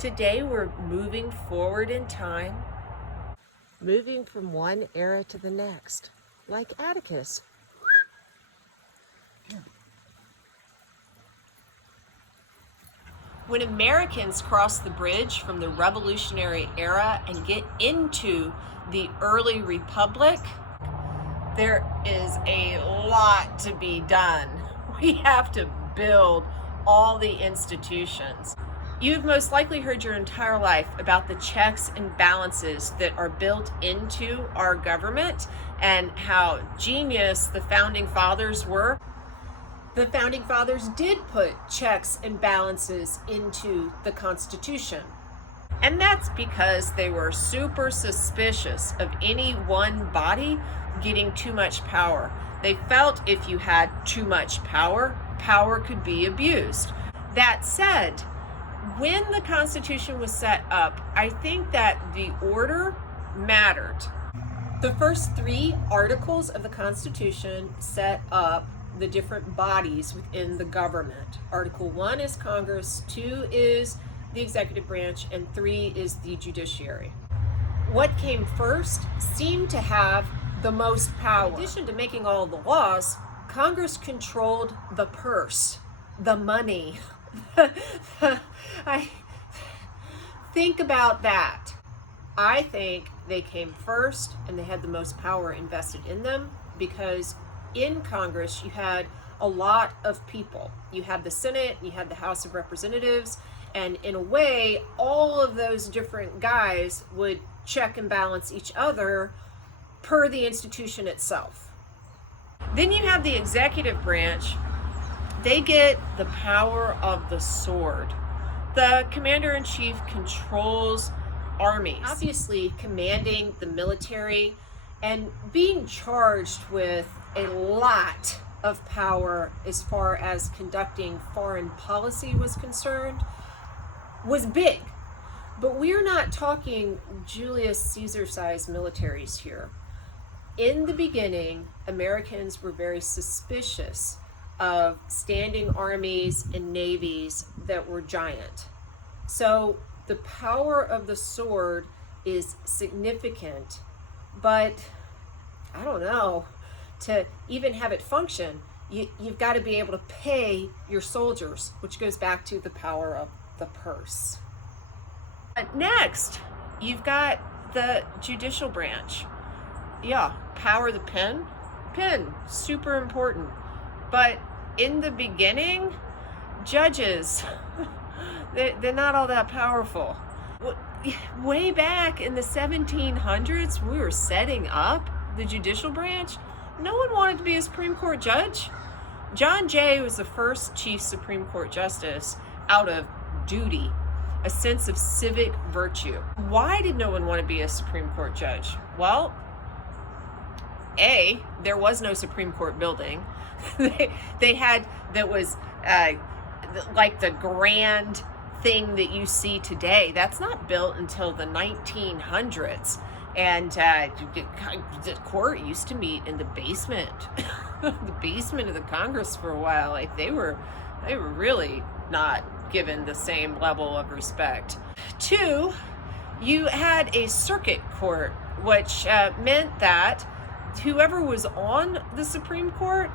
Today we're moving forward in time, moving from one era to the next, like Atticus. When Americans cross the bridge from the Revolutionary era and get into the early Republic, there is a lot to be done. We have to build all the institutions. You've most likely heard your entire life about the checks and balances that are built into our government and how genius the founding fathers were. The founding fathers did put checks and balances into the Constitution. And that's because they were super suspicious of any one body getting too much power. They felt if you had too much power, power could be abused. That said, when the Constitution was set up, I think that the order mattered. The first 3 articles of the Constitution set up the different bodies within the government. Article 1 is Congress, 2 is the executive branch, and 3 is the judiciary. What came first seemed to have the most power. In addition to making all the laws, Congress controlled the purse, the money. I think about that. I think they came first and they had the most power invested in them because in Congress you had a lot of people. You had the Senate, you had the House of Representatives, and in a way, all of those different guys would check and balance each other per the institution itself. Then you have the executive branch. They get the power of the sword. The commander-in-chief controls armies, obviously commanding the military and being charged with a lot of power as far as conducting foreign policy was concerned was big. But we're not talking Julius Caesar-sized militaries here. In the beginning, Americans were very suspicious of standing armies and navies that were giant. So the power of the sword is significant, but I don't know, to even have it function, you've got to be able to pay your soldiers, which goes back to the power of the purse. But next, you've got the judicial branch. Yeah, power of the pen. Pen, super important. But in the beginning, judges, they're not all that powerful. Way back in the 1700s, we were setting up the judicial branch. No one wanted to be a Supreme Court judge. John Jay was the first Chief Supreme Court Justice out of duty, a sense of civic virtue. Why did no one want to be a Supreme Court judge? Well, A, there was no Supreme Court building. they had, that was like the grand thing that you see today. That's not built until the 1900s. And the court used to meet in the basement, the basement of the Congress for a while. Like they were really not given the same level of respect. 2, you had a circuit court, which meant that whoever was on the Supreme Court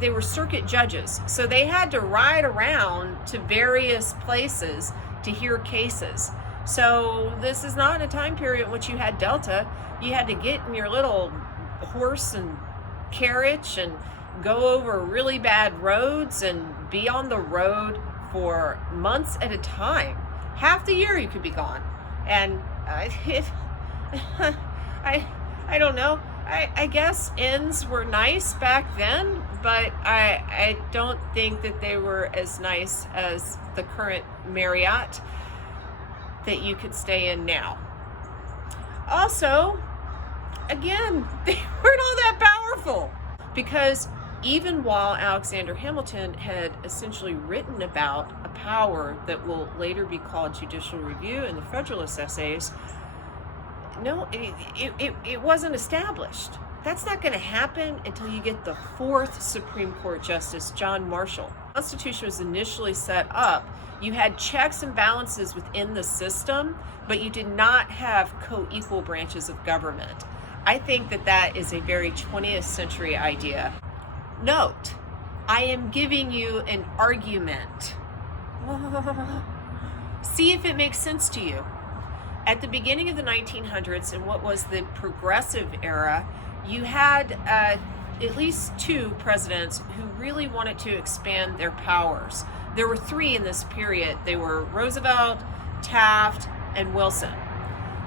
they were circuit judges. So they had to ride around to various places to hear cases. So this is not a time period in which you had Delta. You had to get in your little horse and carriage and go over really bad roads and be on the road for months at a time. Half the year you could be gone. And I don't know. I guess inns were nice back then, but I don't think that they were as nice as the current Marriott that you could stay in now. Also, again, they weren't all that powerful because even while Alexander Hamilton had essentially written about a power that will later be called judicial review in the Federalist Essays, no, it wasn't established. That's not going to happen until you get the 4th Supreme Court Justice, John Marshall. The Constitution was initially set up You had checks and balances within the system, but you did not have co-equal branches of government. I think that that is a very 20th century idea. Note, I am giving you an argument. See if it makes sense to you. At the beginning of the 1900s, in what was the progressive era, you had at least two presidents who really wanted to expand their powers. There were three in this period. They were Roosevelt, Taft, and Wilson.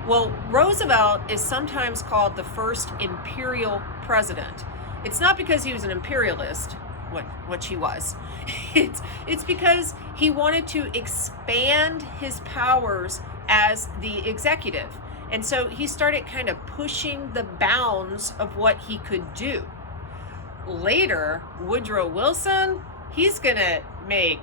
Well, Roosevelt is sometimes called the first imperial president. It's not because he was an imperialist, which he was. It's because he wanted to expand his powers as the executive. And so he started kind of pushing the bounds of what he could do. Later, Woodrow Wilson, he's going to make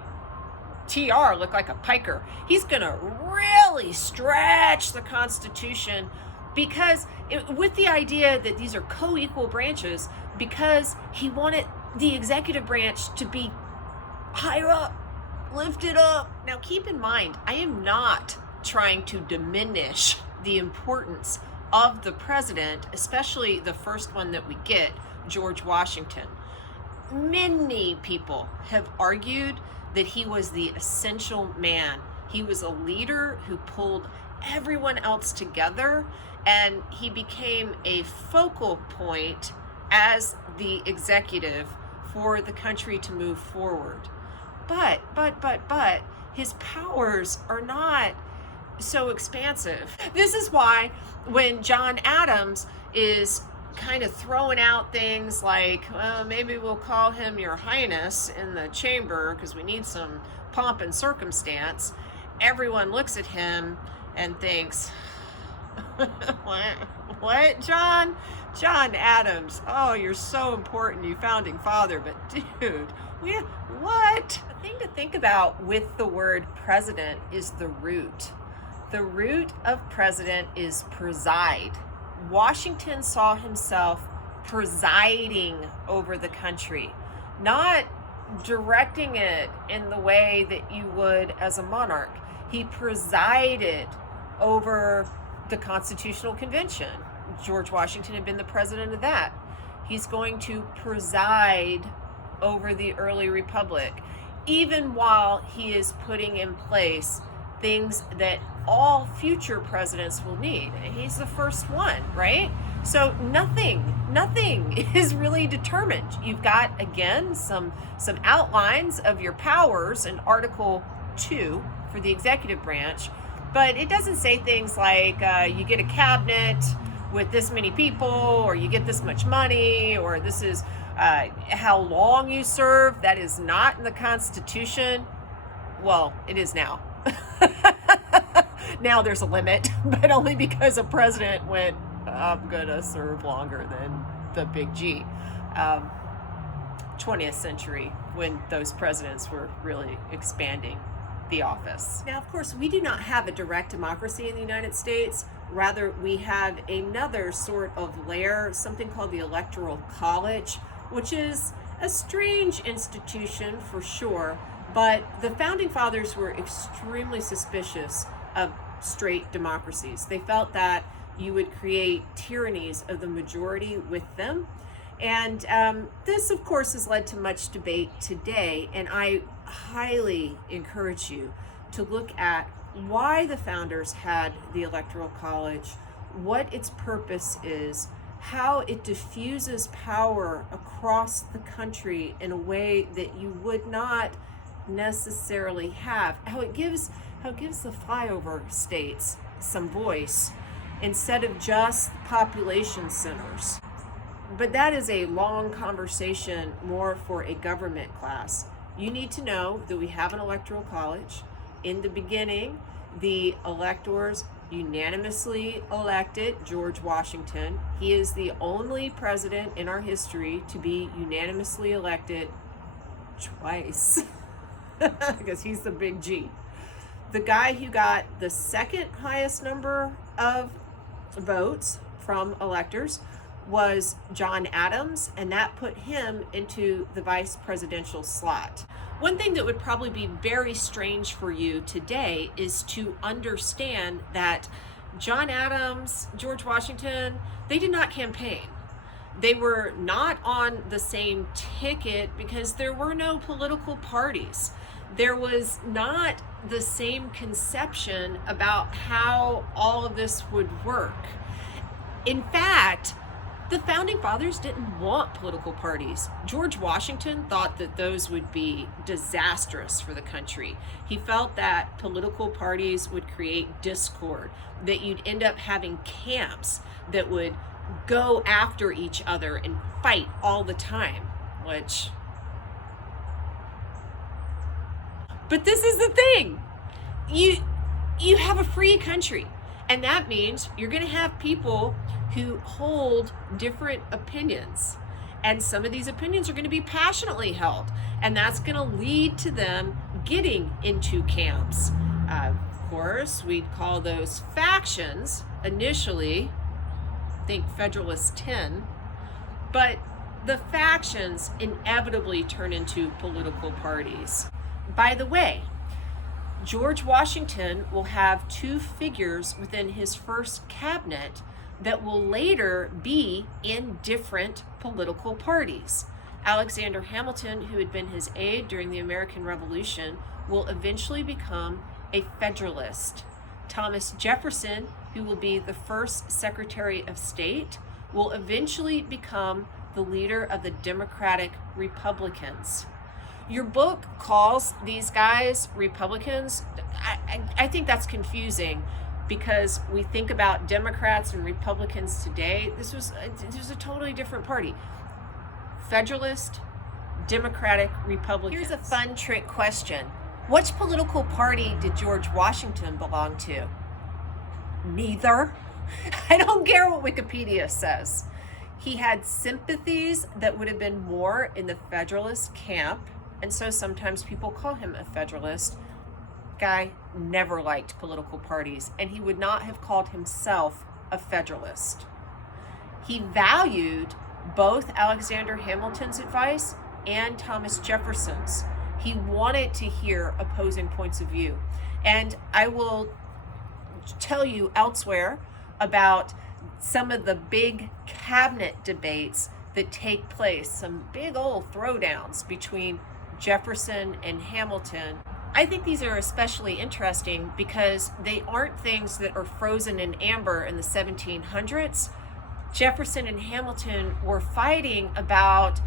TR look like a piker. He's going to really stretch the Constitution because with the idea that these are co-equal branches, because he wanted the executive branch to be higher up, lifted up. Now keep in mind, I am not trying to diminish the importance of the president, especially the first one that we get, George Washington. Many people have argued that he was the essential man. He was a leader who pulled everyone else together, and he became a focal point as the executive for the country to move forward. But his powers are not so expansive. This is why when John Adams is kind of throwing out things like, well, maybe we'll call him Your Highness in the chamber because we need some pomp and circumstance, everyone looks at him and thinks, what, John? John Adams, oh, you're so important, you founding father, but dude, what? The thing to think about with the word president is the root. The root of president is preside. Washington saw himself presiding over the country, not directing it in the way that you would as a monarch. He presided over the Constitutional Convention. George Washington had been the president of that. He's going to preside over the early republic, even while he is putting in place things that all future presidents will need. He's the first one, right? So nothing is really determined. You've got, again, some outlines of your powers in Article 2 for the executive branch, but it doesn't say things like you get a cabinet with this many people, or you get this much money, or this is how long you serve. That is not in the Constitution. Well, it is now. Now there's a limit, but only because a president went, I'm gonna serve longer than the big G. 20th century, when those presidents were really expanding the office. Now, of course, we do not have a direct democracy in the United States. Rather, we have another sort of layer, something called the Electoral College, which is a strange institution for sure, but the Founding Fathers were extremely suspicious of straight democracies. They felt that you would create tyrannies of the majority with them. And this, of course, has led to much debate today, and I highly encourage you to look at why the founders had the Electoral College, what its purpose is, how it diffuses power across the country in a way that you would not necessarily have, how it gives the flyover states some voice instead of just population centers. But that is a long conversation, more for a government class. You need to know that we have an electoral college. In the beginning, the electors unanimously elected George Washington. He is the only president in our history to be unanimously elected twice, because he's the big G. The guy who got the second highest number of votes from electors was John Adams, and that put him into the vice presidential slot. One thing that would probably be very strange for you today is to understand that John Adams, George Washington, they did not campaign. They were not on the same ticket because there were no political parties. There was not the same conception about how all of this would work. In fact, the founding fathers didn't want political parties. George Washington thought that those would be disastrous for the country. He felt that political parties would create discord, that you'd end up having camps that would go after each other and fight all the time, but this is the thing. You have a free country, and that means you're going to have people who hold different opinions, and some of these opinions are going to be passionately held, and that's going to lead to them getting into camps. Of course, we'd call those factions initially. Think Federalist 10, but the factions inevitably turn into political parties. By the way, George Washington will have two figures within his first cabinet that will later be in different political parties. Alexander Hamilton, who had been his aide during the American Revolution, will eventually become a Federalist. Thomas Jefferson, who will be the first Secretary of State, will eventually become the leader of the Democratic Republicans. Your book calls these guys Republicans. I think that's confusing because we think about Democrats and Republicans today. This was a totally different party. Federalist, Democratic, Republican. Here's a fun trick question. Which political party did George Washington belong to? Neither. I don't care what Wikipedia says. He had sympathies that would have been more in the Federalist camp, and so sometimes people call him a Federalist. Guy never liked political parties, and he would not have called himself a Federalist. He valued both Alexander Hamilton's advice and Thomas Jefferson's. He wanted to hear opposing points of view. And I will tell you elsewhere about some of the big cabinet debates that take place, some big old throwdowns between Jefferson and Hamilton. I think these are especially interesting because they aren't things that are frozen in amber in the 1700s. Jefferson and Hamilton were fighting about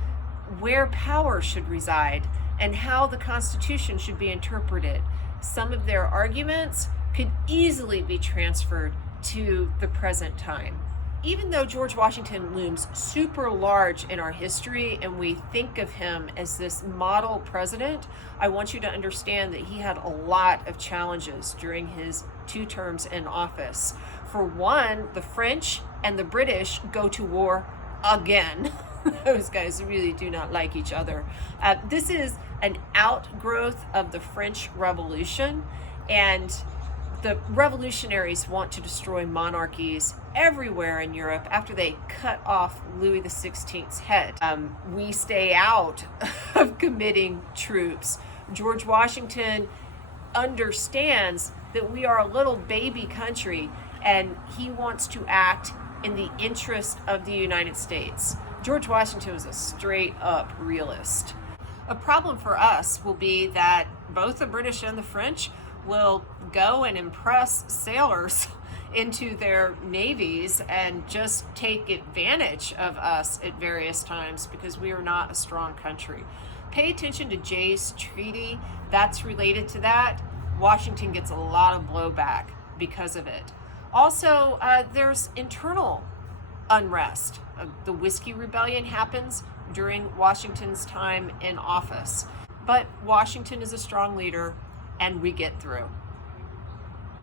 where power should reside and how the Constitution should be interpreted. Some of their arguments could easily be transferred to the present time. Even though George Washington looms super large in our history and we think of him as this model president, I want you to understand that he had a lot of challenges during his 2 terms in office. For one, the French and the British go to war again. Those guys really do not like each other. This is an outgrowth of the French Revolution, and the revolutionaries want to destroy monarchies everywhere in Europe after they cut off Louis XVI's head. We stay out of committing troops. George Washington understands that we are a little baby country, and he wants to act in the interest of the United States. George Washington was a straight up realist. A problem for us will be that both the British and the French will go and impress sailors into their navies and just take advantage of us at various times because we are not a strong country. Pay attention to Jay's Treaty. That's related to that. Washington gets a lot of blowback because of it. Also, there's internal unrest. The Whiskey Rebellion happens during Washington's time in office. But Washington is a strong leader, and we get through.